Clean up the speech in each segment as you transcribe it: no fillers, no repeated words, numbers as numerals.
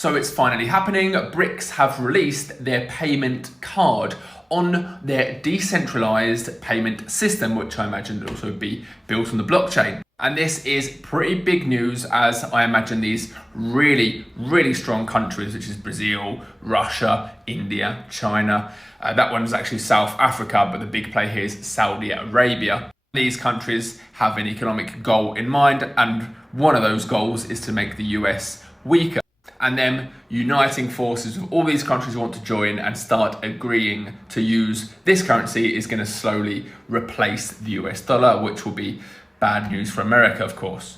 So it's finally happening. BRICS have released their payment card on their decentralized payment system, which I imagine will also be built on the blockchain. And this is pretty big news, as I imagine these really strong countries, which is Brazil, Russia, India, China. That one's actually South Africa, but the big play here is Saudi Arabia. These countries have an economic goal in mind, and one of those goals is to make the US weaker. And them uniting forces with all these countries who want to join and start agreeing to use this currency is going to slowly replace the US dollar, which will be bad news for America, of course.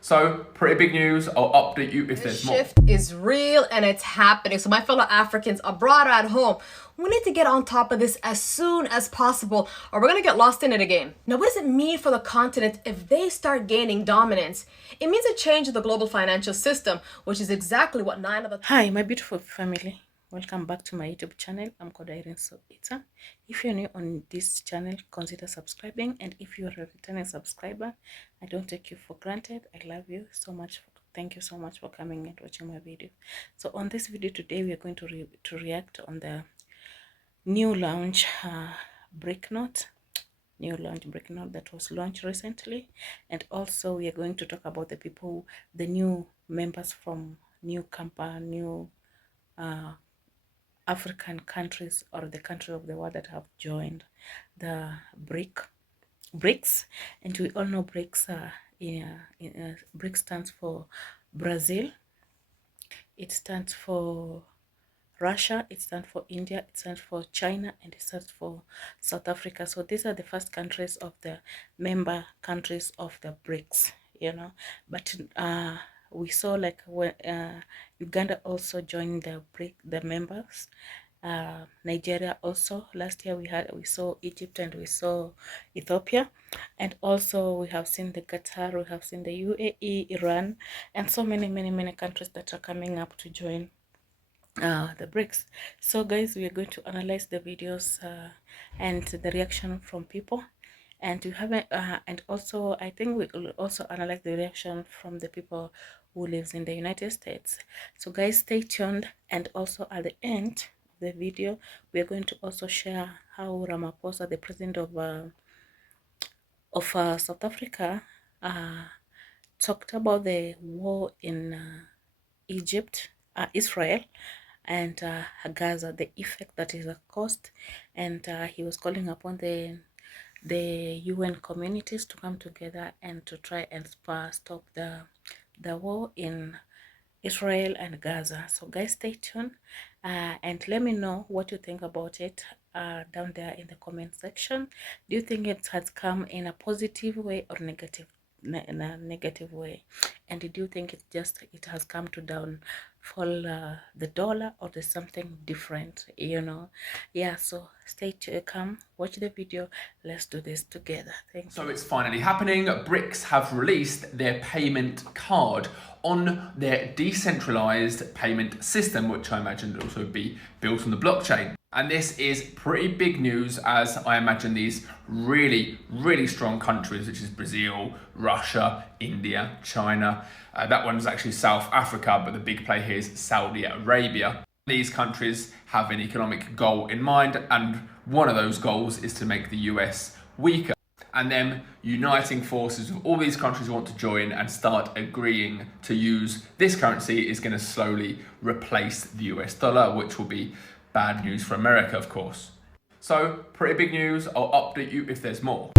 So, pretty big news. I'll update you if there's more. This shift is real and it's happening. So my fellow Africans abroad or at home, we need to get on top of this as soon as possible, or we're going to get lost in it again. Now, what does it mean for the continent if they start gaining dominance? It means a change in the global financial system, which is exactly what 9 of the... Hi, my beautiful family. Welcome back to my YouTube channel. I'm called Irene Soita. If you're new on this channel, consider subscribing. And if you're a returning subscriber, I don't take you for granted. I love you so much. Thank you so much for coming and watching my video. So on this video today, we are going to react on the new launch BRIC note. New launch BRIC note that was launched recently. And also we are going to talk about the people, the new members from new African countries, or the country of the world that have joined the BRICS. And we all know BRICS. BRICS stands for Brazil, it stands for Russia, it stands for India, it stands for China, and it stands for South Africa. So these are the first countries of the member countries of the BRICS, but we saw like when Uganda also joined the members, Nigeria also. Last year we saw Egypt and we saw Ethiopia, and also we have seen the Qatar, we have seen the UAE, Iran, and so many countries that are coming up to join the BRICS. So guys, we are going to analyze the videos and the reaction from people, and we haven't and also I think we will also analyze the reaction from the people who lives in the United States. So guys, stay tuned. And also at the end of the video, we are going to also share how Ramaphosa, the president of South Africa, talked about the war in Egypt, Israel, and Gaza, the effect that is caused, and he was calling upon the UN communities to come together and to try and stop the war in Israel and Gaza. So guys, stay tuned and let me know what you think about it down there in the comment section. Do you think it has come in a positive way or negative? In a negative way? And do you think it has come to downfall the dollar, or there's something different? Yeah, so stay tuned, come watch the video, let's do this together. Thanks. So it's finally happening. BRICS have released their payment card on their decentralized payment system, which I imagine will also be built on the blockchain. And this is pretty big news, as I imagine these really strong countries, which is Brazil, Russia, India, China. That one's actually South Africa, but the big play here is Saudi Arabia. These countries have an economic goal in mind, and one of those goals is to make the US weaker. And them uniting forces with all these countries who want to join and start agreeing to use this currency is going to slowly replace the US dollar, which will be bad news for America, of course. So, pretty big news. I'll update you if there's more.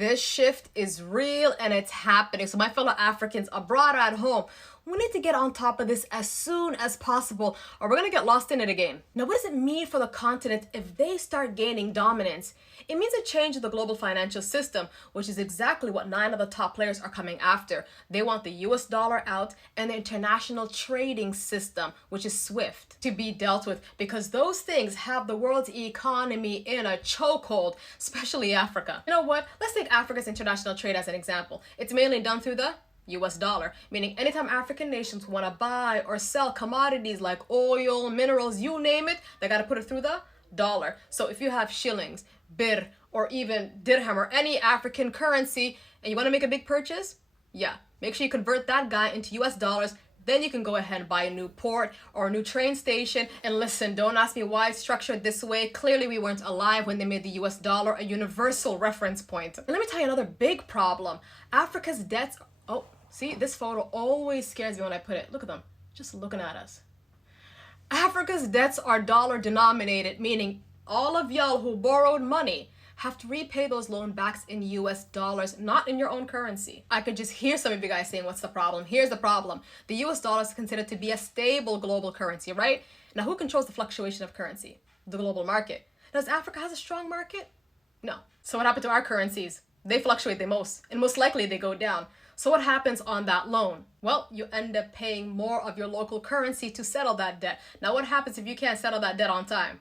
This shift is real and it's happening. So my fellow Africans abroad or at home, we need to get on top of this as soon as possible, or we're going to get lost in it again. Now, what does it mean for the continent if they start gaining dominance? It means a change in the global financial system, which is exactly what 9 of the top players are coming after. They want the US dollar out and the international trading system, which is SWIFT, to be dealt with, because those things have the world's economy in a chokehold, especially Africa. You know what? Let's take Africa's international trade as an example. It's mainly done through the US dollar, meaning anytime African nations want to buy or sell commodities like oil, minerals, you name it, they got to put it through the dollar. So if you have shillings, birr, or even dirham, or any African currency, and you want to make a big purchase, yeah, make sure you convert that guy into US dollars. then you can go ahead and buy a new port or a new train station. And listen, don't ask me why it's structured this way. Clearly, we weren't alive when they made the US dollar a universal reference point. And let me tell you another big problem. Africa's debts, oh, see, this photo always scares me when I put it. Look at them, just looking at us. Africa's debts are dollar denominated, meaning all of y'all who borrowed money have to repay those loan backs in US dollars, not in your own currency. I could just hear some of you guys saying, what's the problem? Here's the problem. The US dollar is considered to be a stable global currency, right? Now, who controls the fluctuation of currency? The global market. Does Africa have a strong market? No. So what happened to our currencies? They fluctuate the most, and most likely they go down. So what happens on that loan? Well, you end up paying more of your local currency to settle that debt. Now, what happens if you can't settle that debt on time?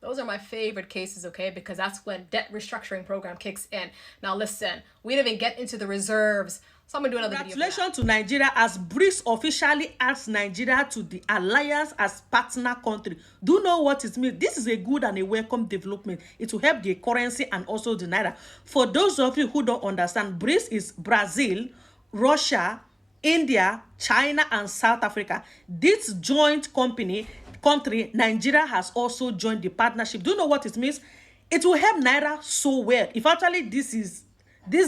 Those are my favorite cases, okay? Because that's when debt restructuring program kicks in. Now, listen, we didn't even get into the reserves. So I'm going to do another video. Congratulations to Nigeria as BRICS officially adds Nigeria to the alliance as partner country. Do you know what it means? This is a good and a welcome development. It will help the currency and also the naira. For those of you who don't understand, BRICS is Brazil, Russia, India, China, and South Africa. This joint country, Nigeria has also joined the partnership. Do you know what it means? It will help naira so well. If actually this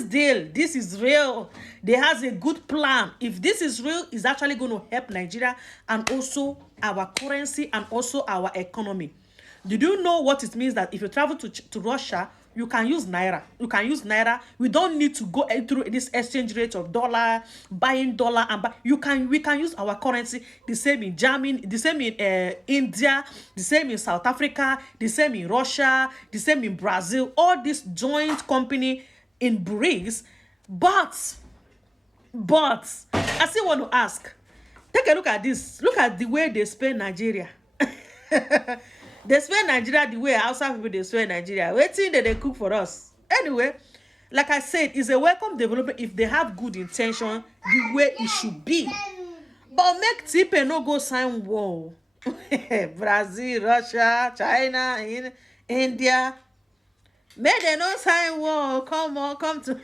deal, this is real, they has a good plan. If this is real, it's actually going to help Nigeria and also our currency and also our economy. Did you know what it means that if you travel to Russia, you can use naira? You can use naira. We don't need to go through this exchange rate of dollar, buying dollar, and we can use our currency. The same in Germany, the same in India, the same in South Africa, the same in Russia, the same in Brazil. All this joint company in BRICS, but I still want to ask. Take a look at this. Look at the way they spend Nigeria. They spend Nigeria the way outside people they spend Nigeria. Waiting that they cook for us. Anyway, like I said, it's a welcome development if they have good intention the way it should be. But make Tipe no go sign war. Brazil, Russia, China, India. May they not sign war. Come to.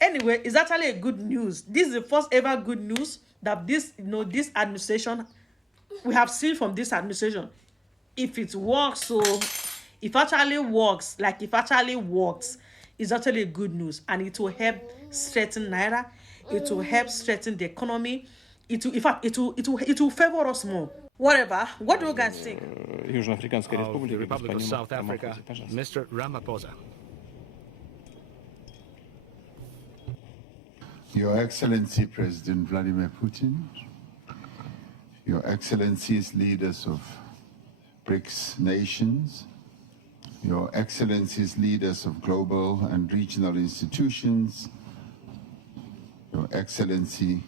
Anyway, it's actually a good news. This is the first ever good news that this administration we have seen from this administration. If it works, so if actually works, it's actually good news, and it will help strengthen naira. It will help strengthen the economy. It will, in fact, it will favor us more. Whatever. What do you guys think? Of the Republic of South Africa, Mr. Ramaphosa. Your Excellency President Vladimir Putin, Your Excellencies leaders of BRICS nations, Your Excellencies leaders of global and regional institutions, Your Excellency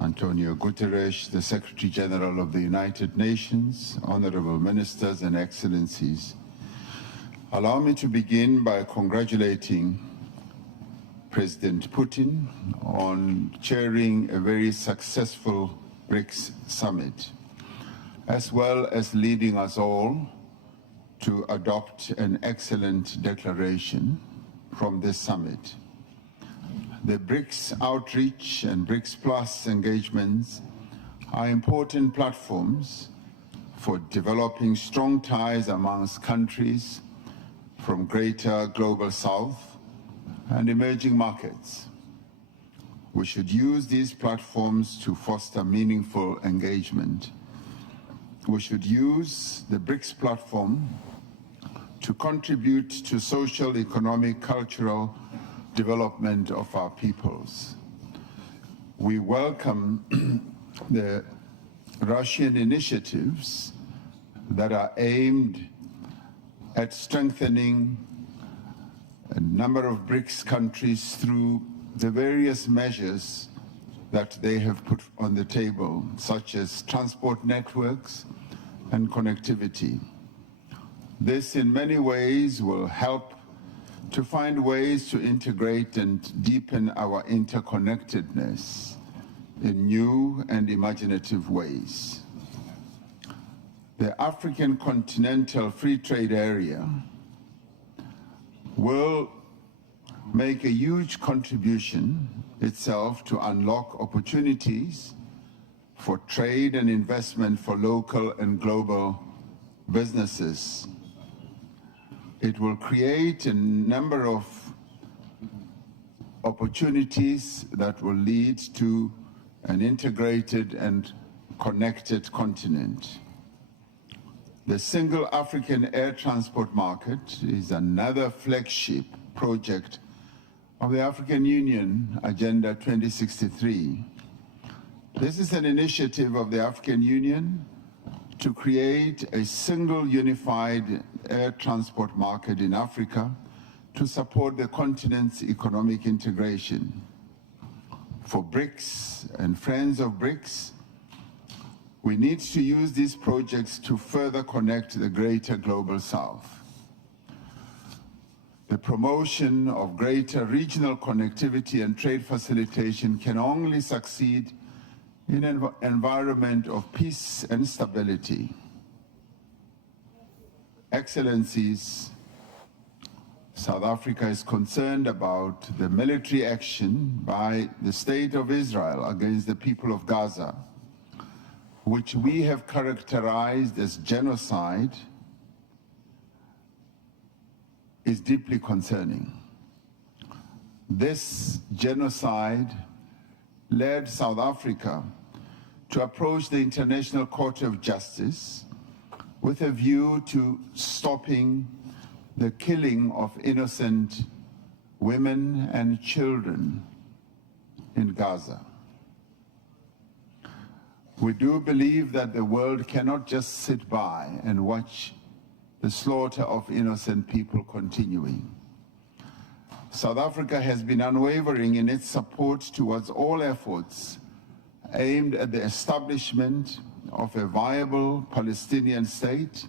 Antonio Guterres, the Secretary General of the United Nations, honorable ministers and excellencies, allow me to begin by congratulating President Putin on chairing a very successful BRICS summit, as well as leading us all to adopt an excellent declaration from this summit. The BRICS outreach and BRICS Plus engagements are important platforms for developing strong ties amongst countries from greater global south and emerging markets. We should use these platforms to foster meaningful engagement. We should use the BRICS platform to contribute to social, economic, cultural development of our peoples. We welcome the Russian initiatives that are aimed at strengthening a number of BRICS countries through the various measures that they have put on the table, such as transport networks and connectivity. This in many ways will help to find ways to integrate and deepen our interconnectedness in new and imaginative ways. The African Continental Free Trade Area will make a huge contribution itself to unlock opportunities for trade and investment for local and global businesses. It will create a number of opportunities that will lead to an integrated and connected continent. The Single African Air Transport Market is another flagship project of the African Union Agenda 2063. This is an initiative of the African Union to create a single unified air transport market in Africa to support the continent's economic integration. For BRICS and friends of BRICS, we need to use these projects to further connect the greater global South. The promotion of greater regional connectivity and trade facilitation can only succeed in an environment of peace and stability. Excellencies, South Africa is concerned about the military action by the State of Israel against the people of Gaza, which we have characterized as genocide, is deeply concerning. This genocide led South Africa to approach the International Court of Justice with a view to stopping the killing of innocent women and children in Gaza. We do believe that the world cannot just sit by and watch the slaughter of innocent people continuing. South Africa has been unwavering in its support towards all efforts aimed at the establishment of a viable Palestinian state,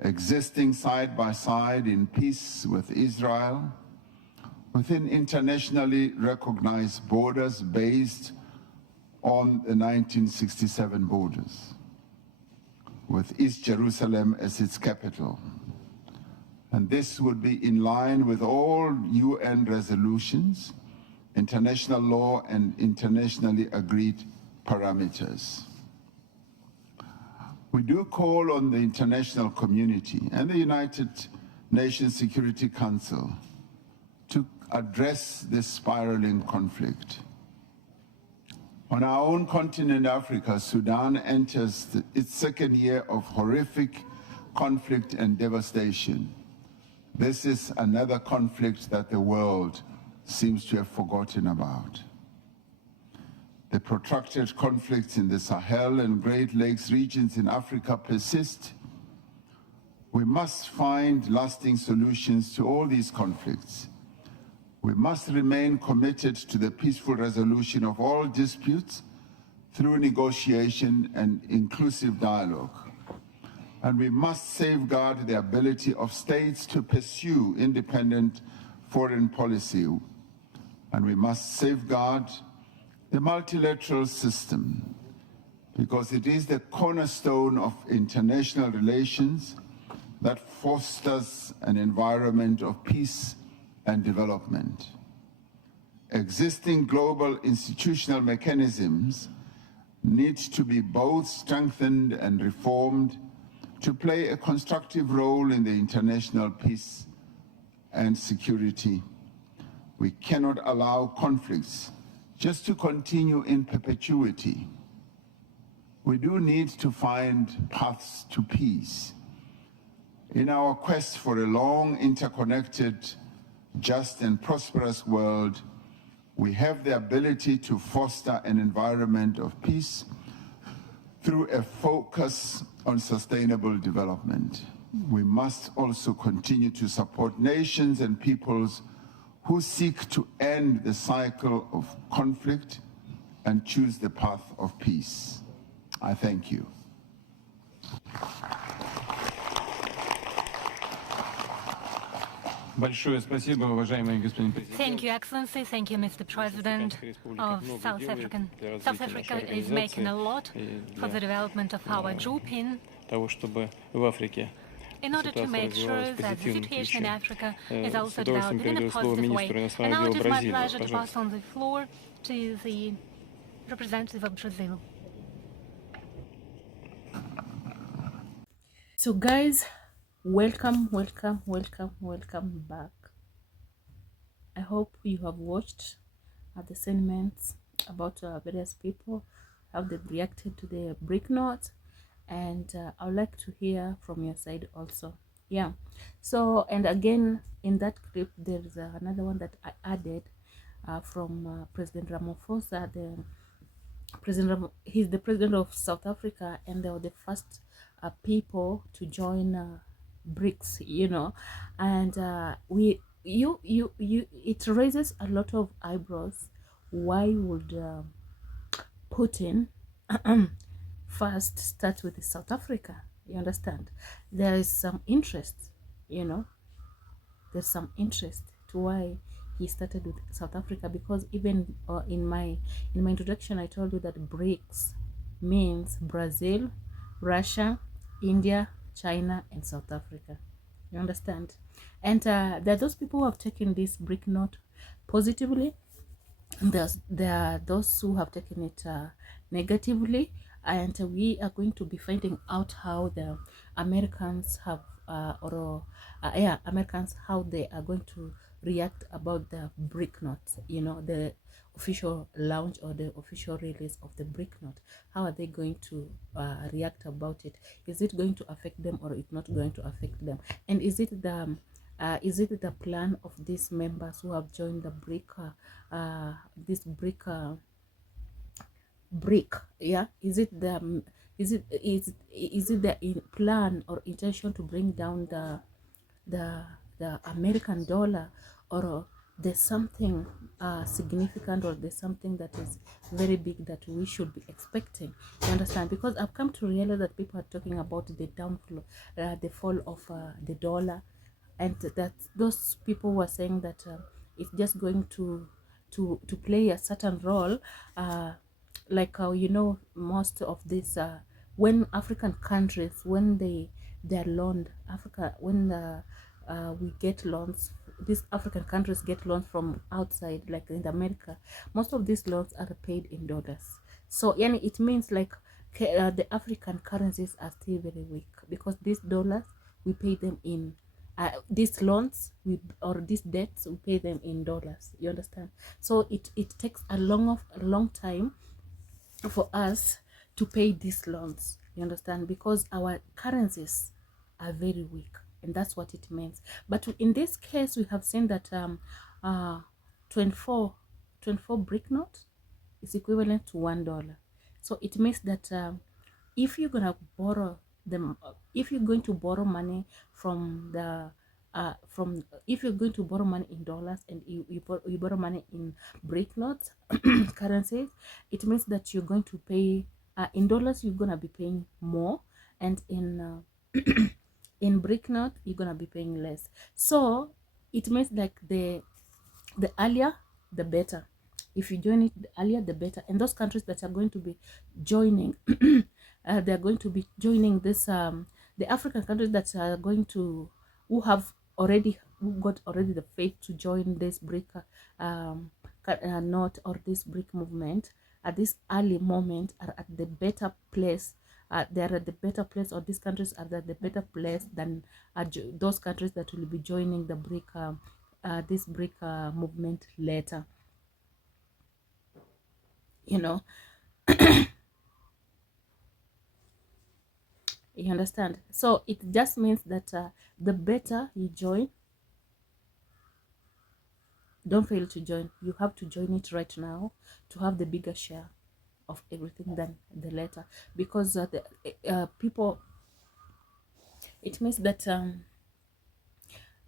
existing side by side in peace with Israel, within internationally recognized borders based on the 1967 borders, with East Jerusalem as its capital. And this would be in line with all UN resolutions, international law, and internationally agreed parameters. We do call on the international community and the United Nations Security Council to address this spiraling conflict. On our own continent, Africa, Sudan enters its second year of horrific conflict and devastation. This is another conflict that the world seems to have forgotten about. The protracted conflicts in the Sahel and Great Lakes regions in Africa persist. We must find lasting solutions to all these conflicts. We must remain committed to the peaceful resolution of all disputes through negotiation and inclusive dialogue. And we must safeguard the ability of states to pursue independent foreign policy. And we must safeguard the multilateral system, because it is the cornerstone of international relations that fosters an environment of peace and development. Existing global institutional mechanisms need to be both strengthened and reformed to play a constructive role in the international peace and security. We cannot allow conflicts just to continue in perpetuity. We do need to find paths to peace. In our quest for a long, interconnected, just and prosperous world, we have the ability to foster an environment of peace through a focus on sustainable development. We must also continue to support nations and peoples who seek to end the cycle of conflict and choose the path of peace. I thank you. Thank you, Excellency. Thank you, Mr. President of South Africa. South Africa is making a lot for the development of our Jupin. in order to make sure that the situation in Africa is also developing in a positive way. And now it is my pleasure to pass on the floor to the representative of Brazil. So guys, welcome back. I hope you have watched the sentiments about various people, how they've reacted to the BRIC note, and I would like to hear from your side also. Yeah, so, and again, in that clip there's another one that I added from President Ramaphosa. He's the president of South Africa, and they were the first people to join BRICS, you know. And it raises a lot of eyebrows. Why would Putin first start with South Africa? You understand? There is some interest, you know. There's some interest to why he started with South Africa, because even in my introduction I told you that BRICS means Brazil, Russia, India, China, and South Africa. You understand? And there are those people who have taken this BRIC note positively, and there are those who have taken it negatively, and we are going to be finding out how the Americans have Americans, how they are going to react about the BRIC note, you know, the official launch or the official release of the BRIC note. How are they going to react about it? Is it going to affect them, or it's not going to affect them? And is it the plan of these members who have joined the BRIC BRIC, yeah? Is it the plan or intention to bring down the American dollar, or there's something significant, or there's something that is very big that we should be expecting? You understand? Because I've come to realize that people are talking about the downfall, the fall of the dollar, and that those people were saying that it's just going to play a certain role, like how, you know, most of this when African countries, when they're loaned, when we get loans, these African countries get loans from outside, like in America, most of these loans are paid in dollars. So yani, it means like the African currencies are still very weak, because these dollars we pay them in these loans, or these debts, we pay them in dollars. You understand? So it takes a long time for us to pay these loans. You understand? Because our currencies are very weak, and that's what it means. But in this case, we have seen that 24 BRIC note is equivalent to $1. So it means that if you're gonna borrow them, if you're going to borrow money from the if you're going to borrow money in dollars, and you borrow money in BRIC notes currencies, it means that you're going to pay in dollars, you're gonna be paying more, and in in BRIC note you're gonna be paying less. So it means like the earlier the better. If you join it earlier, the better. And those countries that are going to be joining they're going to be joining this the African countries that are going to, who got already the faith to join this BRIC note, or this BRIC movement, at this early moment, are at the better place. They are at the better place, or these countries are at the better place than those countries that will be joining the BRIC this BRIC movement later, you know. You understand? So it just means that the better you join, don't fail to join. You have to join it right now to have the bigger share of everything than the later, because the people, it means that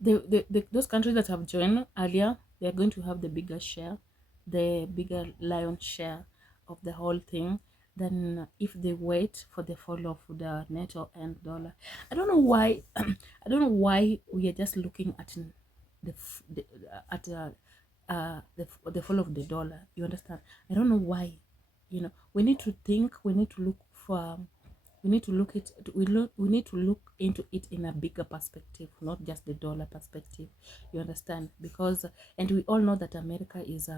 those countries that have joined earlier, they're going to have the bigger share, the bigger lion share of the whole thing, than if they wait for the fall of the NATO and dollar. I don't know why I don't know why we are just looking at the fall of the dollar. You understand? I don't know why. You know, we need to think, we need to look for we need to look it we need to look into it in a bigger perspective, not just the dollar perspective. You understand? Because and we all know that America is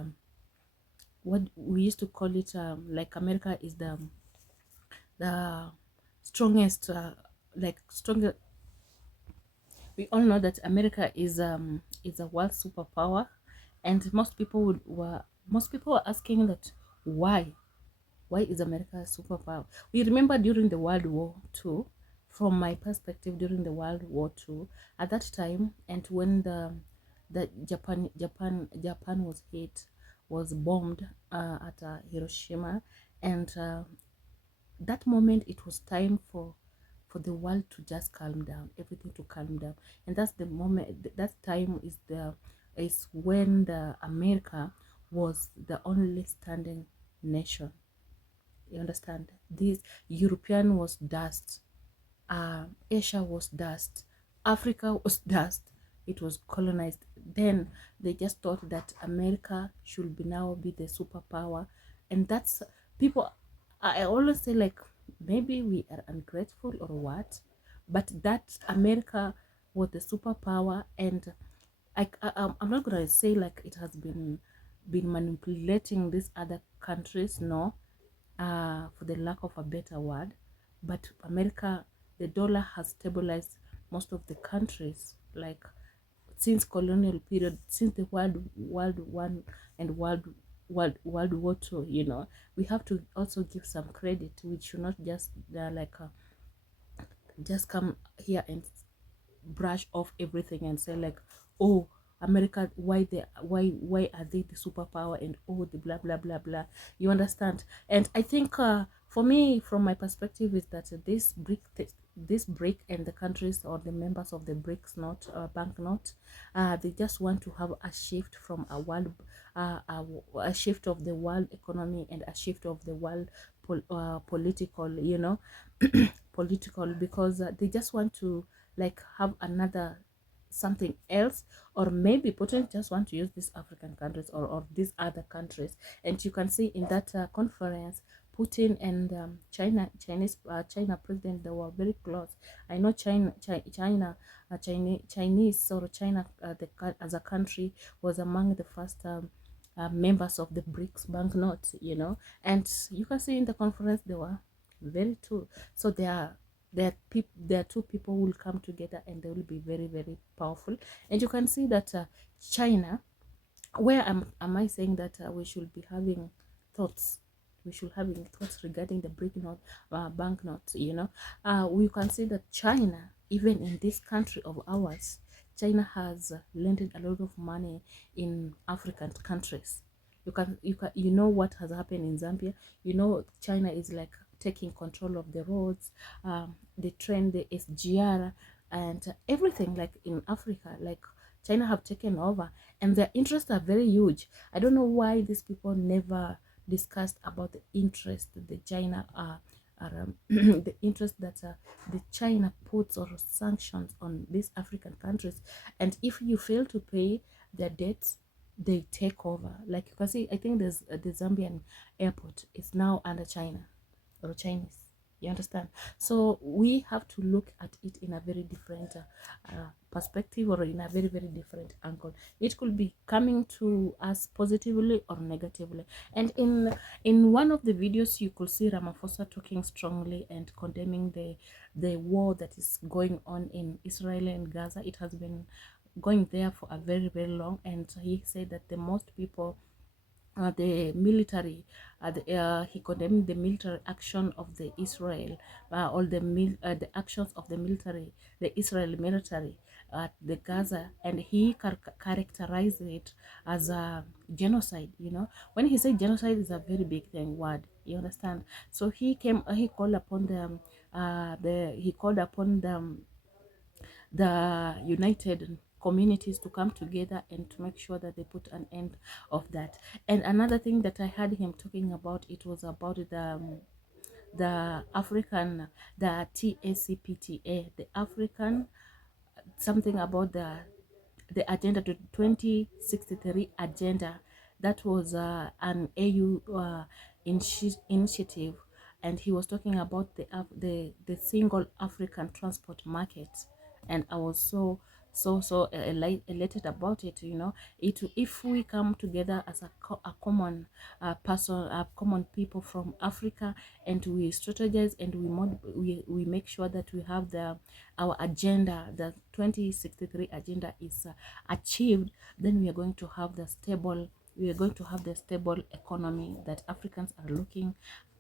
what we used to call it, like America is the strongest, like stronger. We all know that America is a world superpower, and most people were asking that why is America a superpower? We remember during the World War II, from my perspective, during the World War II, at that time, and when the Japan was hit, was bombed at Hiroshima, and that moment it was time for the world to just calm down, everything to calm down. And that's the moment, that time is when the America was the only standing nation. You understand? This European was dust, Asia was dust, Africa was dust. It was colonized. Then they just thought that America should be now be the superpower, and that's people. I always say, like, maybe we are ungrateful or what, but that America was the superpower, and I'm not gonna say like it has been manipulating these other countries, no, for the lack of a better word. But America, the dollar has stabilized most of the countries, like since colonial period, since the World One and World War Two. You know, we have to also give some credit. We should not just just come here and brush off everything and say like, oh, America, why are they the superpower, and oh, the blah blah blah blah. You understand? And I think for me, from my perspective, is that this BRIC and the countries or the members of the BRICS note, bank note, they just want to have a shift from a shift of the world economy, and a shift of the world political, you know, political, because they just want to like have another something else, or maybe potentially just want to use these African countries, or these other countries. And you can see in that conference, Putin and China president, they were very close. I know Chinese or China, as a country, was among the first members of the BRICS bank notes, you know. And you can see in the conference they were very true. So there are two people who will come together, and they will be very, very powerful. And you can see that China, where am I saying that we should be having thoughts, we should having thoughts regarding the bank notes, you know. We can see that China, even in this country of ours, China has lent a lot of money in African countries. You know what has happened in Zambia. You know, China is like taking control of the roads, the train, the SGR, and everything, like in Africa. Like, China have taken over, and their interests are very huge. I don't know why these people never discussed about the interest that the China the interest that the China puts or sanctions on these African countries. And if you fail to pay their debts, they take over. Like you can see, I think there's the Zambian airport is now under China or Chinese. You understand? So we have to look at it in a very different perspective, or in a very, very different angle. It could be coming to us positively or negatively. And in one of the videos, you could see Ramaphosa talking strongly and condemning the war that is going on in Israel and Gaza. It has been going there for a very, very long, and he said that the most people, the military, he condemned the military action of the Israel, or the actions of the military, the Israel military at the Gaza, and he characterized it as a genocide. You know, when he said genocide is a very big thing word. You understand? So he called upon them, he called upon them, the united communities, to come together and to make sure that they put an end of that. And another thing that I heard him talking about, it was about the African, the TACPTA, the African, something about the agenda to 2063 agenda. That was an AU initiative, and he was talking about the single African transport market, and I was so elated about it. You know, if we come together as a common common people from Africa, and we strategize, and we make sure that we have our agenda, the 2063 agenda is achieved, then we are going to have the stable economy that Africans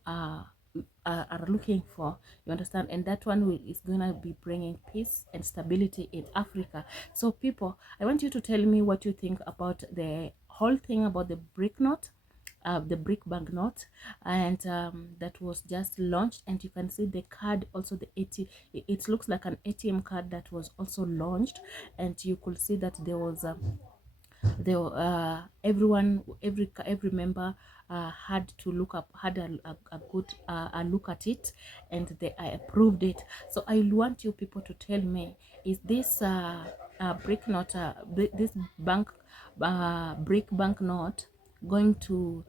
uh, are looking for, you understand, and that one is gonna be bringing peace and stability in Africa. So people, I want you to tell me what you think about the whole thing about the BRIC note, the BRIC bank note, and that was just launched, and you can see the card also, the it looks like an ATM card that was also launched, and you could see that there was every member had to had a good a look at it, and I approved it. So I want you people to tell me, is this brick note, this bank brick bank note going to,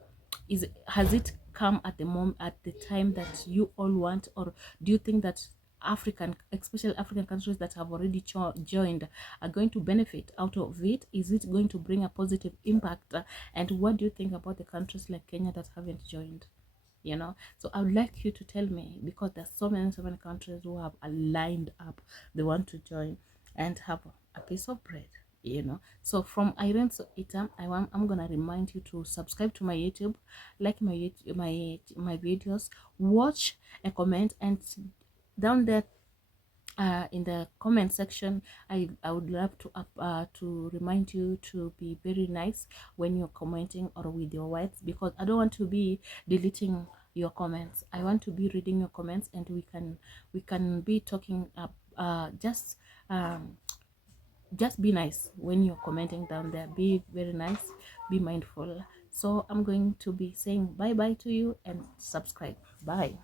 has it come at the moment, at the time that you all want, or do you think that especially African countries that have already joined are going to benefit out of it? Is it going to bring a positive impact? And what do you think about the countries like Kenya that haven't joined? You know, so I would like you to tell me, because there's so many countries who have lined up, they want to join and have a piece of bread, you know. So from Irene So Itam, I'm gonna remind you to subscribe to my YouTube, like my videos, watch and comment, and down there in the comment section, I would love to remind you to be very nice when you're commenting or with your words, because I don't want to be deleting your comments. I want to be reading your comments, and we can be talking up. Just be nice when you're commenting down there. Be very nice, be mindful. So I'm going to be saying bye bye to you, and subscribe. Bye.